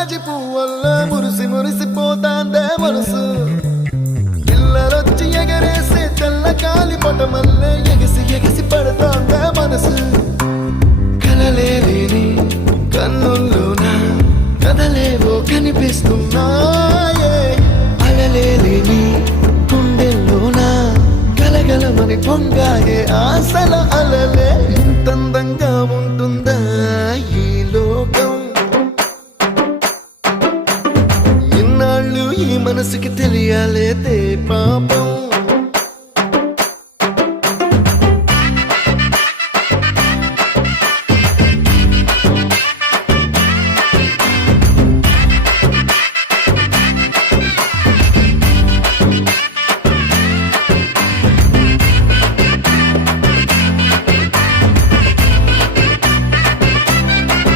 జాజి పువ్వల్ల మురిసి మురిసిపోతాందే మనసు పిల్లలొచ్చి ఎగరేసే తెల్ల కాలి పటమల్లే ఎగిసి ఎగిసి పడతాందే మనసు కలలేని కన్నుల్లోన కదలేవో కనిపిస్తున్నాయే అలలేని గుండెల్లోన గలగలమని పొంగాయే ఆశల